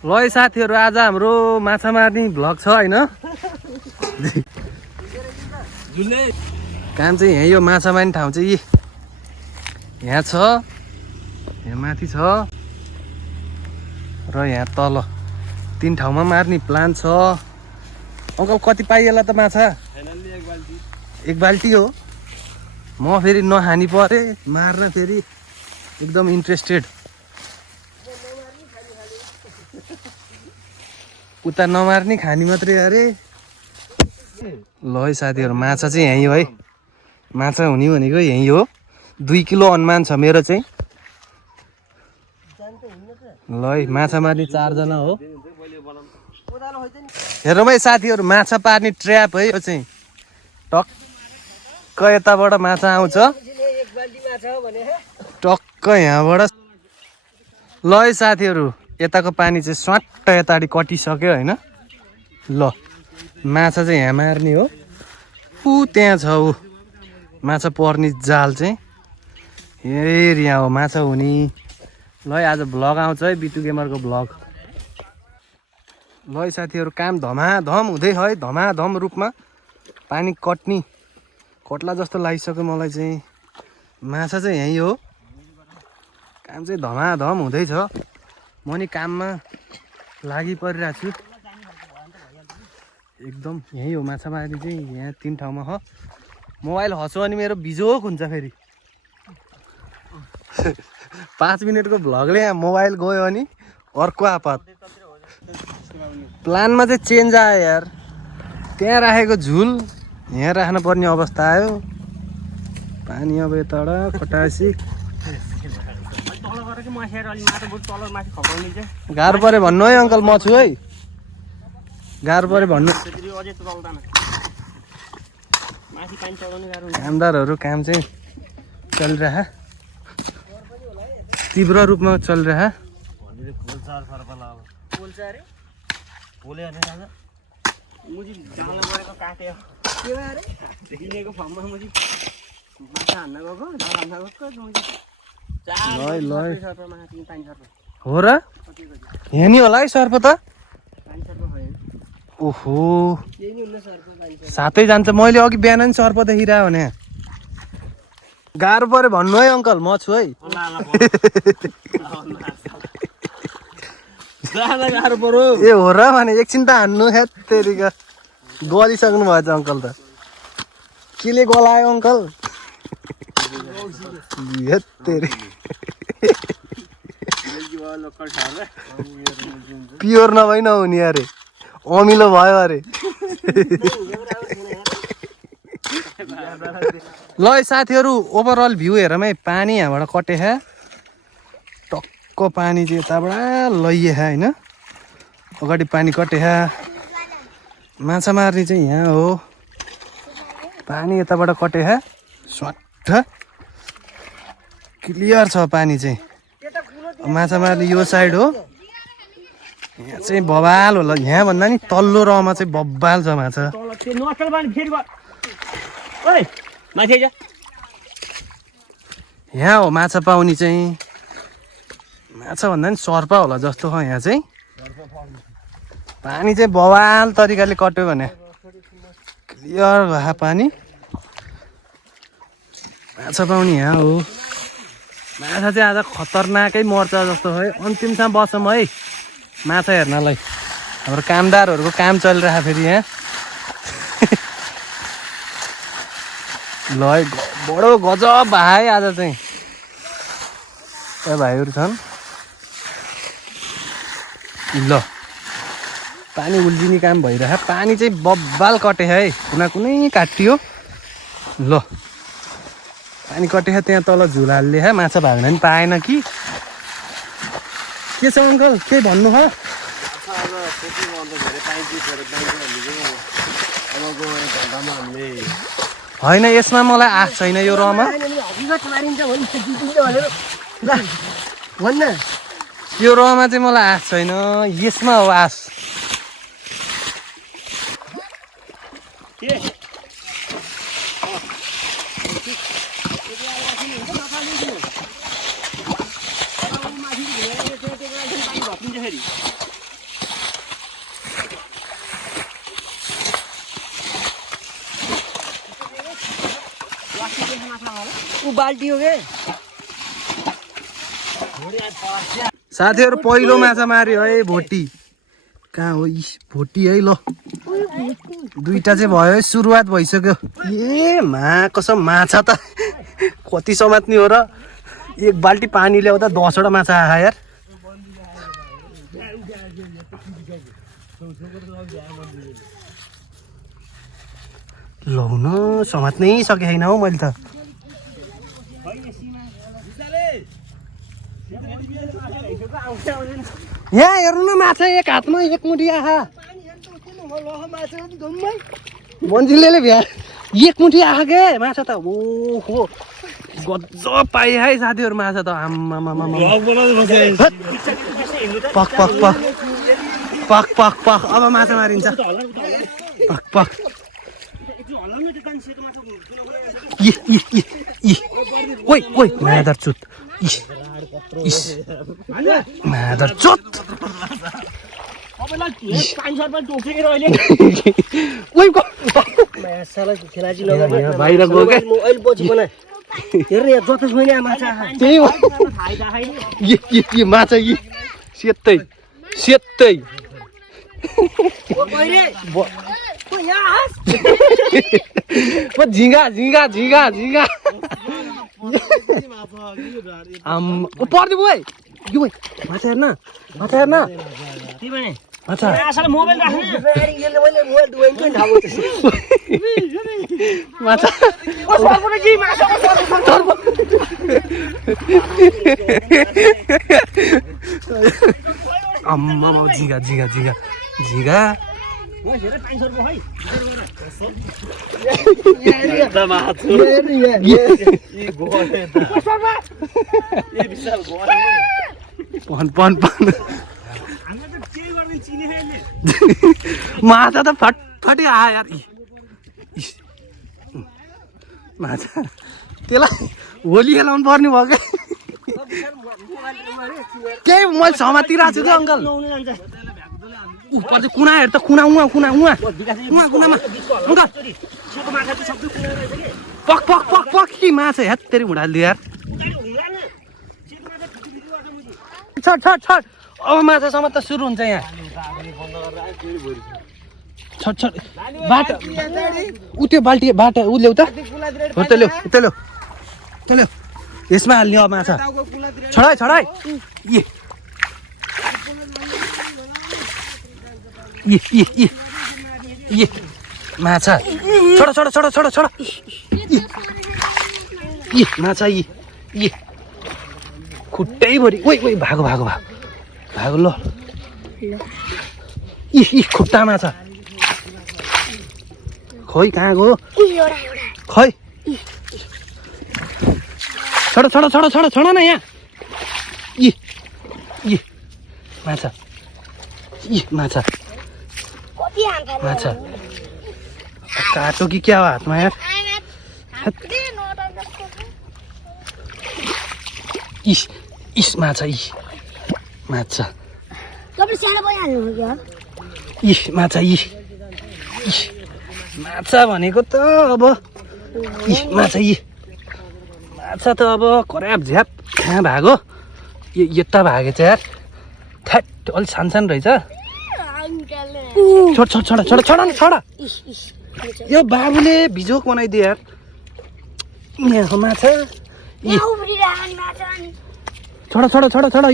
ल है साथीहरू, आज हाम्रो माछा मार्ने भ्लग छ हैन। काम चाहिँ यही हो, माछा मार्ने ठाउँ चाहिँ यहाँ छ, यहाँ माथि छ र यहाँ तल 3 ठाउँमा मार्ने प्लान छ। अङ्कल कति पाइएला त माछा? एक बाल्टी हो। म फेरि नखानी परे मार्न, फेरि एकदम इन्ट्रेस्टेड। उता नमार्ने खानी मात्रै अरे। ल है साथीहरू, माछा चाहिँ यहीँ हो है। माछा हुने भनेको यहीँ हो। 2 किलो अनुमान छ मेरो चाहिँ। ल है, माछा मार्ने 4 जना हो। हेरौँ है साथीहरू, माछा पार्ने ट्र्याप है यो चाहिँ। टक्क यताबाट माछा आउँछ, टक्क यहाँबाट। ल है साथीहरू, यताको पानी चाहिँ स्वाट्ट यताडि कटिसक्यो हैन। ल माछा चाहिँ यहाँ मार्ने हो। त्यहाँ छ ऊ माछा पर्ने जाल चाहिँ। हेर यहाँ हो माछा हुने। ल है, आज भ्लग आउँछ है, बिटु गेमरको भ्लग। ल है साथीहरू, काम धमाधम हुँदै है, धमाधम रूपमा पानी कट्ने कट्ला जस्तो लागिसक्यो मलाई चाहिँ। माछा चाहिँ यहीँ हो, काम चाहिँ धमाधम हुँदैछ। म नि काममा लागि परिरहेको छु एकदम। यहीँ हो माछा मार्ने चाहिँ, यहाँ 3 ठाउँमा हो। मोबाइल हस्यो भने मेरो बिजोक हुन्छ फेरि। 5 मिनटको भ्लगले यहाँ मोबाइल गयो अनि अर्को आपत। प्लानमा चाहिँ चेन्ज आयो यार। त्यहाँ राखेको झुल यहाँ राख्न पर्ने अवस्था आयो। पानी अब यताबाट खटासी गाह्रो पऱ्यो भन्नु है अङ्कल, म छु है। गाह्रो पऱ्यो भन्नु। कामदारहरू काम चाहिँ चलिरह, तीव्र रूपमा चलिरह। हो र, यहाँ नि होला है सर्प त। ओहो, सातै जान्छ। मैले अघि बिहान नि सर्प देखिरह्यो भने। गाह्रो पऱ्यो भन्नु है अङ्कल, म छु है। गाह्रो पऱ्यो ए हो र भने एकछिन त हान्नु। हेत्तेरिका गलिसक्नु भएछ अङ्कल त। केले गलायो अङ्कल? प्योर नभई नहुने अरे, अमिलो भयो अरे। ल है साथीहरू, ओभरअल भ्यू हेरौँ है। पानी यहाँबाट कटे है, टक्क पानी चाहिँ यताबाट लैए है होइन। अगाडि पानी कटे है। माछा मार्ने चाहिँ यहाँ हो। पानी यताबाट कटे है, स्वाट क्लियर छ पानी चाहिँ। माछा मार्ने यो साइड हो। यहाँ चाहिँ बबाल होला। यहाँ भन्दा नि तल्लो रहमा चाहिँ बबाल छ माछा। यहाँ हो माछा पाउने चाहिँ। माछा भन्दा नि सर्प होला जस्तो हो यहाँ चाहिँ। पानी चाहिँ बवाल तरिकाले कट्यो भने क्लियर भयो पानी। माछा पाउने यहाँ हो। माछा चाहिँ आज खतरनाकै मर्छ जस्तो है। अन्तिमसम्म बसौँ है माछा हेर्नलाई। हाम्रो कामदारहरूको काम चलिरहेको फेरि यहाँ। ल है, बडो गजब भाइ आज चाहिँ। भाइहरू छन्। ल पानी उल्जिने काम भइरह। पानी चाहिँ बब्बाल कटे है, कुना कुनै काटियो। ल पानी कटे है, त्यहाँ तल झुलाले है। माछा भाग्न नि पाएन कि के छ अङ्कल, केही भन्नु हो? होइन, यसमा मलाई आश छैन यो रहमा। यो रहमा चाहिँ मलाई आश छैन, यसमा हो आश। बाल्टी हो के साथीहरु पहिलो माछा मार्यो है भोटी कहाँ हो भोटी है ल दुईटा चाहिँ भयो है सुरुवात भइसक्यो ए मा कसम माछा त कति समात्ने हो र एक बाल्टी पानी ल्याउँदा 10 वटा माछा आहा यार लौन समात्नै सके छैन हौ मैले त यहाँ हेर्नु न माछा एक हातमा एक मुठी आहा मन्जिलले भ्या एक मुठी आहा के माछा त ओहो गजब पाए है साथीहरु माछा त आम्मामामा पक पक पक पक पक पक अब माछा मारिन्छ पक पक ओइ ओइ मादर चुत मादर चुत बाहिर गयो क्या त्यही हो माछा यी सेतै सेतै झिङ्गा झिङ्गा झिङ्गा झिङ्गा पर्दै गयो यो माछा हेर्न माछा हेर्न माछा माछा अम्मा झिगा झिगा झिगा झिगा पन पन पन माछा त फटफटी आयो यार माछा त्यसलाई होली खेलाउनु पर्ने भयो क्या केही मैले समातिरहेको छु क्या अङ्कल पछि कुना हेर त कुना उहाँ कुना उहाँ उहाँ कुनामा अङ्कल पक पक पक पक कि माछा हेत्तेरी हुँडालिदियो यार छट छट छट अब माछासम्म त सुरु हुन्छ यहाँ छट छट बाटो उ त्यो बाल्टी बाटो उ ल्याउ त हो त ल्याउ त ल्याउ त ल्याउ यसमा हाल्ने अब माछा छडाइ छडाइ ए माछा छोड छोड छोड छोड छोड माछा खुट्टै भरि ओइ ओइ भागो भागो भागो भागो ल खुट्टा माछा खोइ कहाँ गयो खै छोड छोड छोड छोड छोड न यहाँ माछा माछा माछा काटो कि क्या हो हातमा यार इस इस माछा माछा माछा माछा भनेको त अब माछा माछा त अब खराब झ्याप कहाँ भागो यता भागेछ यार थ्याट अलिक सानसानो रहेछ छोड छोड छोड छोड छोड न छोड यो बाबुले बिजोक बनाइदियो यार यहाँको माछा छोड छोड छोड छोड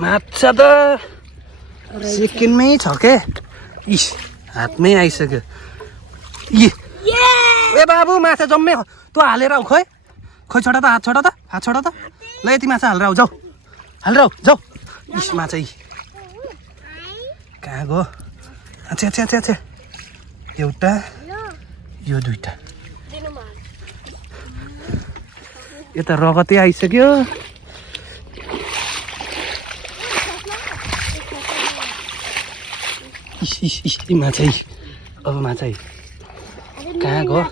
माछा त सेकेन्डमै छ के हातमै आइसक्यो ए बाबु माछा जम्मै तँ हालेर आऊ खै खै छोड त हात छोड त हात छोड त ल यति माछा हालेर आऊ जाऊ हालेर आऊ जाऊ माछा कहाँ गयो अच्छा अच्छा अच्छा अच्छा एउटा यो दुईटा यता रगतै आइसक्यो माछा अब माछा कहाँ गयो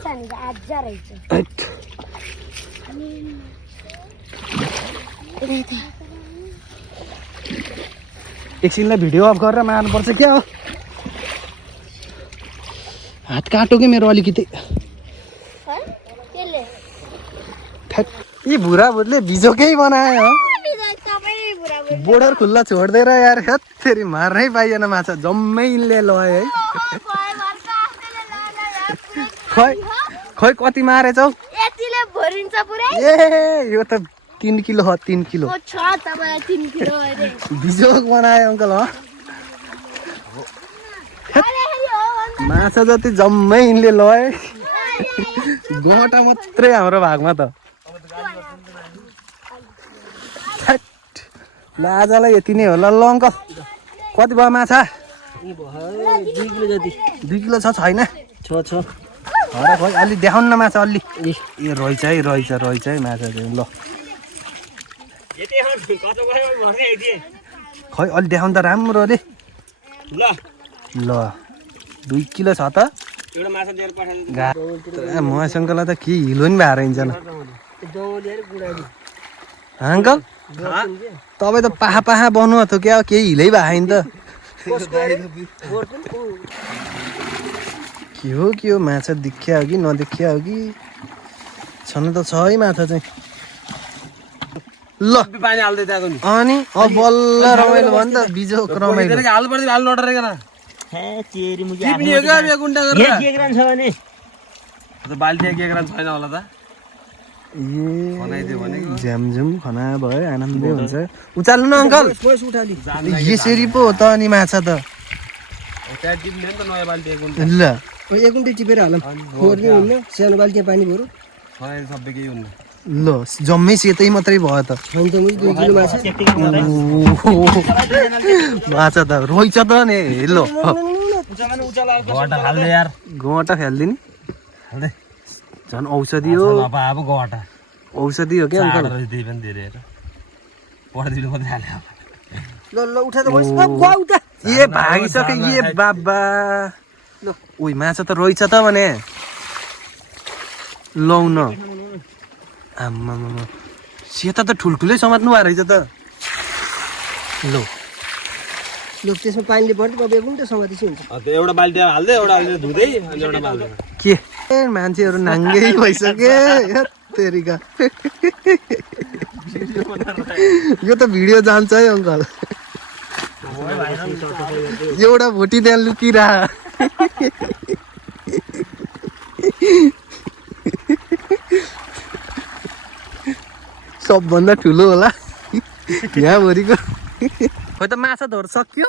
एकछिनलाई भिडियो अफ गरेर मार्नुपर्छ क्या हो हात काटो कि मेरो अलिकति यी भुरा भुतले बिजोकै बनायो बोर्डर खुल्ला छोडिदिएर यार हेरी मार्नै पाइएन माछा जम्मै यिनले लयो है खै कति मारेछौ ए यो त 3 किलो हो 3 किलो बिजोक बनायो अङ्कल हो माछा जति जम्मै यिनले लए गोटा मात्रै हाम्रो भागमा त ल आजलाई यति नै होला ल अङ्कल कति भयो माछा 2 किलो छ छैन खै अलि देखाउनु न माछा अलि ए रहेछ है माछा चाहिँ ल खै अलि देखाउनु त राम्रो अरे ल 2 किलो छ त मसँगलाई त के हिलो नि भएर हिँड्छ न अङ्कल तपाईँ त पाहा बन्नु थियो क्या केही हिलै भयो नि त के हो माछा देखिया हो कि नदेखिया हो कि छन त छ है माछा चाहिँ ल अनि बल्ल रमाइलो भयो नि त बिजोक रमाइलो झ्यामझुम खना भयो आनन्दै हुन्छ उचाल्नु न अङ्कल यसरी पो हो त अनि माछा त ल एकुन्टी टिपेर हालौँ फोर्ने हुन्न सानो बाल्टी पानी भरौँ ल जम्मै सेतै मात्रै भयो त अन्त 2 किलो माछा माछा त रहेछ त नि ल गोटा फालिदिने झन् औषधि हो औषधि हो क्या अङ्कल ल उठा त ए भागिसक्यो ए बाबा ओइ माछा त रहेछ त भने लौ न आम्मा सेता त ठुल्ठुलै समात्नु भएर रहेछ त लौ त्यसमा पानीले पर्दै एकुन्टी समातेपछि हुन्छ एउटा बाल्टी हाल्दै एउटा धुँदै अनि एउटा बाल्टी के मान्छेहरू नाङ्गै भइसके तेरिका यो त भिडियो जान्छ है अङ्कल एउटा भोटी त्यहाँ लुकिरा सबभन्दा ठुलो होला यहाँभरिको खोइ त माछा धर सक्यो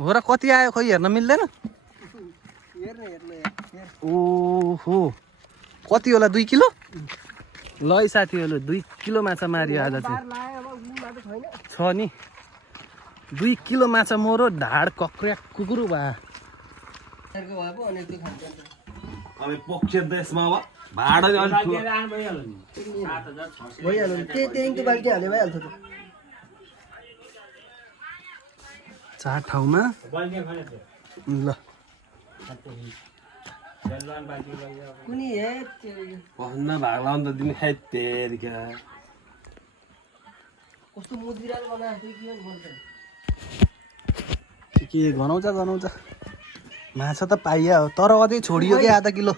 हो र कति आयो खोइ हेर्न मिल्दैन ओहो कति होला 2 किलो ल है साथीहरू 2 किलो माछा मारियो आज चाहिँ छ नि 2 किलो माछा मरो ढाड कक्र्या कुकुरु भा चार ठाउँमा ल के गनाउँछ माछा त पाइया हो तर अझै छोडियो कि आधा किलो